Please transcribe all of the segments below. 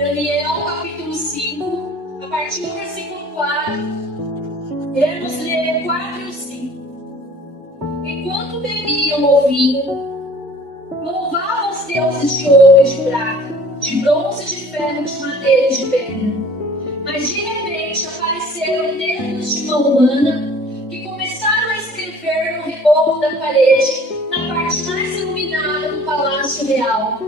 Daniel capítulo 5, a partir do versículo 4. Iremos ler 4 e 5. Enquanto bebiam o vinho, louvavam os deuses de ouro e de prata, de bronze, de ferro, de madeira e de pedra. Mas de repente apareceram dedos de mão humana que começaram a escrever no reboco da parede, na parte mais iluminada do palácio real.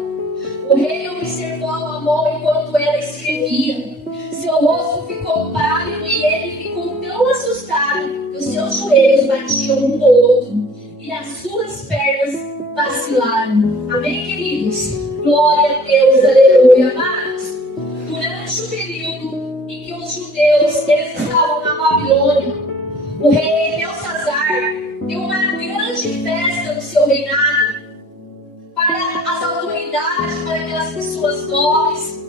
O rei observou a mão enquanto ela escrevia. Seu rosto ficou pálido e ele ficou tão assustado que os seus joelhos batiam um no outro e as suas pernas vacilaram. Amém, queridos? Glória a Deus, aleluia, amados. Durante o período em que os judeus eles estavam na Babilônia, o rei Belsazar deu uma grande festa no seu reinado para as autoridades, para aquelas pessoas nobres,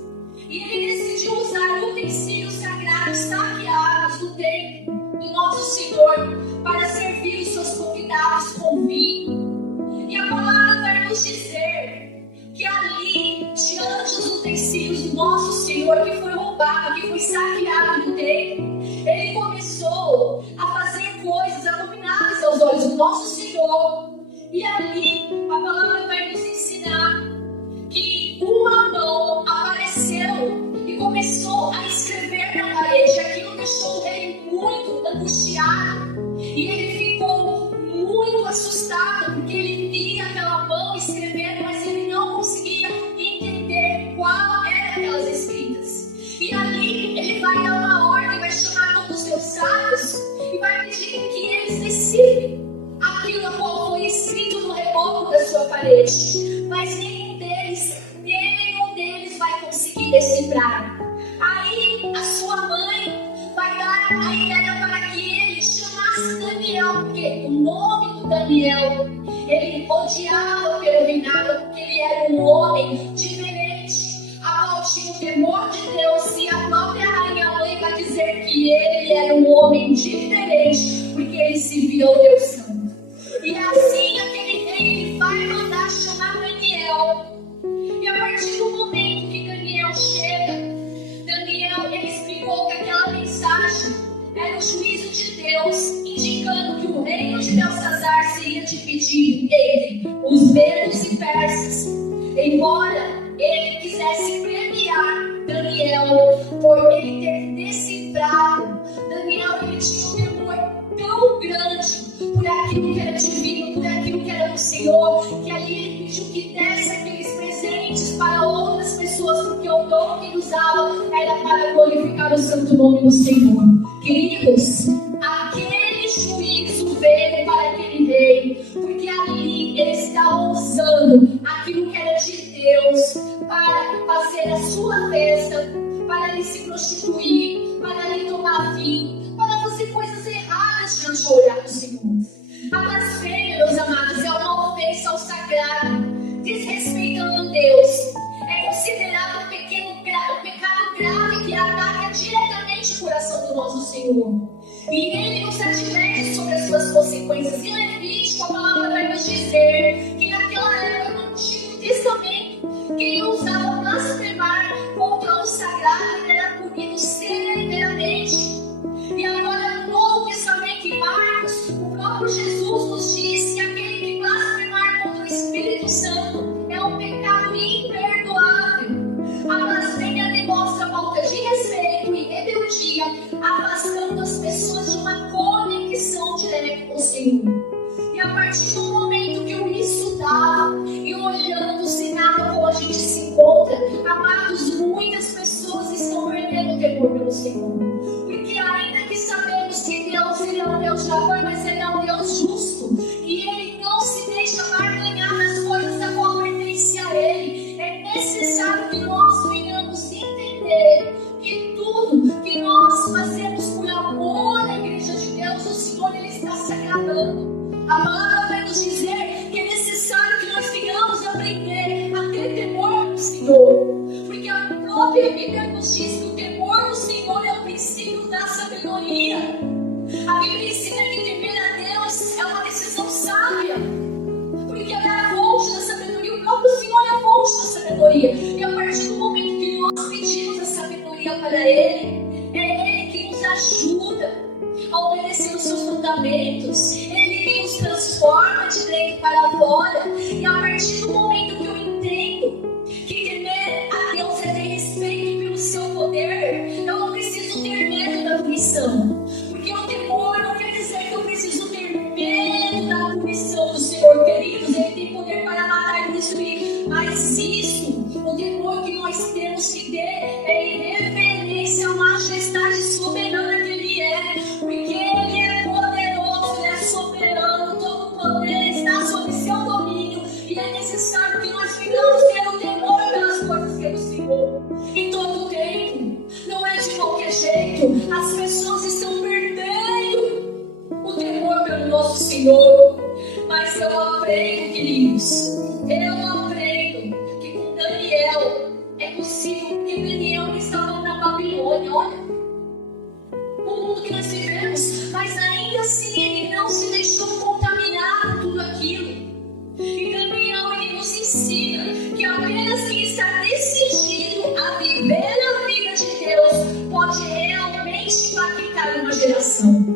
e ele decidiu usar utensílios sagrados saqueados do templo do nosso Senhor para servir os seus convidados com vinho. E a palavra vai nos dizer que ali, diante dos utensílios do nosso Senhor, que foi roubado, que foi saqueado do templo, ele começou a fazer coisas abomináveis aos olhos do nosso Senhor. E ali a palavra vai nos ensinar que uma mão apareceu e começou a escrever na parede. Aquilo deixou o rei muito angustiado e ele ficou muito assustado, porque ele via aquela mão escrevendo, mas ele não conseguia entender qual eram aquelas escritas. E ali ele vai dar uma ordem, vai chamar todos os seus sábios e vai pedir que eles decidam aquilo a qual foi escrito no reboco da sua parede, mas nenhum deles vai conseguir decifrar. Aí a sua mãe vai dar a ideia para que ele chamasse Daniel, porque o nome do Daniel, ele odiava pelo reinado, porque ele era um homem diferente, a qual tinha o temor de Deus, e a própria rainha mãe vai dizer que ele era um homem diferente, porque ele servia ao Deus Santo. E assim aquele rei ele vai mandar chamar Daniel. E a partir do momento que Daniel chega, Daniel ele explicou que aquela mensagem era o juízo de Deus, indicando que o reino de Belsazar seria dividido entre os medos e persas. Embora ele quisesse premiar Daniel por ele ter decifrado, Daniel ele tinha um temor tão grande por aquilo que era divino, por aquilo que era do Senhor, que ali ele pediu que desse aqueles presentes para outras pessoas, porque o dom que ele usava era para glorificar o santo nome do Senhor. Queridos, aquele juízo veio para aquele rei, porque ali ele está usando aquilo que era de Deus para fazer a sua festa, para ele se prostituir, para ele tomar vinho, para fazer coisas erradas diante do olhar do Senhor. A blasfêmia, meus amados, é uma ofensa ao sagrado, desrespeitando Deus. É considerado um pecado grave que ataca diretamente o coração do nosso Senhor. E ele nos adverte sobre as suas consequências. Em Levítico, a palavra vai nos dizer que naquela época, no Antigo Testamento, quem ousava blasfemar contra o sagrado ele era punido severamente. E agora, no Novo Testamento, em Marcos, o próprio Jesus nos diz que aquele que blasfemar contra o Espírito Santo é um pecado imperdoável. A blasfêmia demonstra falta de respeito e rebeldia, afastando as pessoas de uma conexão direta com o Senhor. E a partir do momento que eu estudava e olhando o cenário como a gente se encontra, amados, muitas pessoas estão perdendo o temor pelo Senhor. Porque ainda que sabemos que Deus ele é um Deus de amor, mas ele é um Deus justo. E ele não se deixa barganhar nas coisas da qual pertence a ele. É necessário que nós venhamos entender que tudo que nós fazemos por amor à igreja de Deus, o Senhor ele está se agradando. A palavra vai nos dizer que é necessário que nós venhamos aprender a ter temor do Senhor. Porque a própria Bíblia nos diz que o temor do Senhor é o princípio da sabedoria. A Bíblia ensina que temer a Deus é uma decisão sábia. Porque ela é a fonte da sabedoria. O próprio Senhor é a fonte da sabedoria. E a partir do momento que nós pedimos para Ele. É Ele que nos ajuda a obedecer os seus mandamentos. Ele que nos transforma de dentro para fora. E a partir do momento que eu entendo que temer a Deus é ter respeito pelo seu poder, eu não preciso ter medo da punição. Porque o temor não quer dizer que eu preciso ter medo da punição do Senhor, queridos. Ele tem poder para matar e destruir. Mas isso, o temor que nós temos que ter é em reverência à majestade soberana que Ele é. Porque Ele é poderoso, Ele é soberano, todo o poder está sob seu domínio. E é necessário que nós venhamos ter o temor pelas coisas que é do Senhor em todo o tempo. Não é de qualquer jeito. As pessoas estão perdendo o temor pelo nosso Senhor. Mas eu aprendo, queridos, eu aprendo que com Daniel é possível, porque Daniel estava na Babilônia, olha, o mundo que nós vivemos, mas ainda assim ele não se deixou contaminar por tudo aquilo. E Daniel, ele nos ensina que apenas quem está decidido a viver a vida de Deus pode realmente impactar uma geração.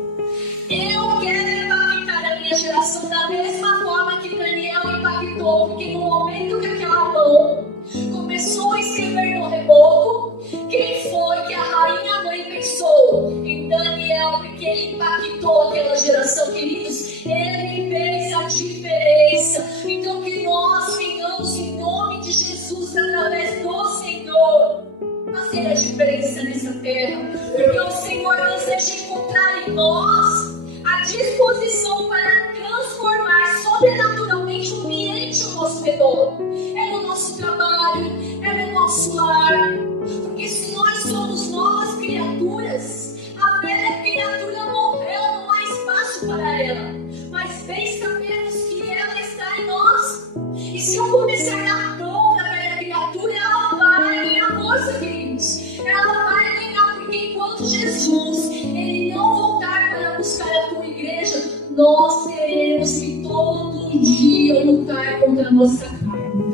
Eu quero impactar a minha geração da mesma forma que Daniel impactou, porque no momento que aquela mão começou a escrever no reboco, quem foi que a rainha mãe pensou? Em Daniel, porque ele impactou aquela geração, queridos. Ele fez a diferença. Então que nós venhamos em nome de Jesus, através do Senhor, fazer a diferença nessa terra. Porque o Senhor deseja encontrar em nós a disposição para transformar sobrenaturalmente o ambiente ao nosso redor. É no nosso trabalho, é no nosso lar. Porque se nós somos novas criaturas, a velha criatura morreu, não há espaço para ela. Mas bem sabemos que ela está em nós. E se eu começar a dar pão para a velha criatura, ela vai ganhar força, queridos. Ela vai ganhar, porque enquanto Jesus ele não voltar para buscar a tua igreja, nós teremos que todo dia lutar contra a nossa carne.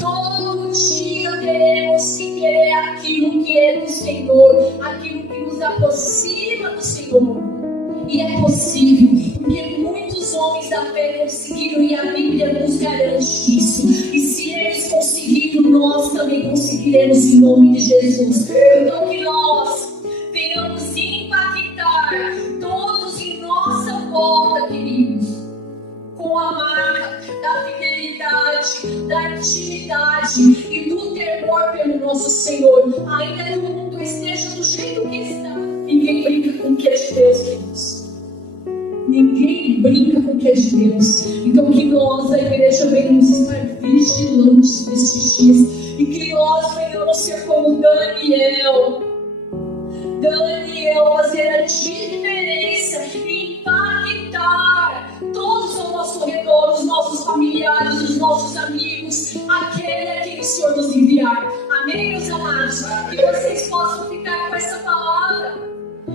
Todo dia teremos que querer aquilo que é do Senhor, aquilo que nos aproxima do Senhor. E é possível, porque muitos homens da fé conseguiram, e a Bíblia nos garante isso. E se eles conseguiram, nós também conseguiremos em nome de Jesus. Então que nós venhamos impactar todos em nossa volta, queridos, com a marca da fidelidade, da intimidade e do temor pelo nosso Senhor. Ainda que o mundo esteja do jeito que está, ninguém brinca com o que é de Deus, queridos. Ninguém brinca com o que é de Deus. Então que nós, a igreja, venhamos estar vigilantes nesses dias. E que nós venhamos ser como Daniel, fazer a diferença e impactar todos ao nosso redor, os nossos familiares, os nossos amigos, aquele a quem o Senhor nos enviar. Amém, meus amados? Que vocês possam ficar com essa palavra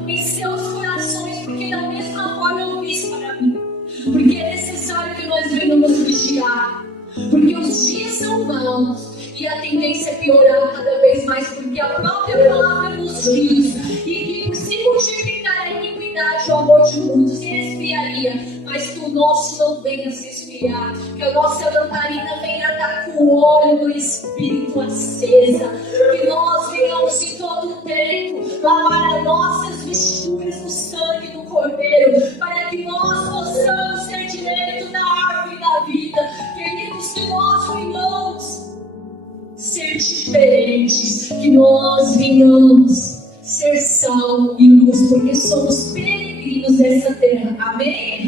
em seus corações, porque da mesma forma eu fiz para mim. Porque é necessário que nós venhamos vigiar, porque os dias são maus e a tendência é piorar cada vez mais, porque a própria palavra nos diz e que se multiplicar a iniquidade, o amor de muitos se esfriaria, mas que o nosso não venha se esfriar, que a nossa lamparina venha estar com o óleo do Espírito acesa, que nós venhamos em todo o tempo lavar as nossas vestiduras no sangue do Cordeiro, para que nós possamos ter direito da árvore da vida. Queridos, que nós venhamos ser diferentes, que nós venhamos ser sal e luz, porque somos peregrinos nessa terra. Amém?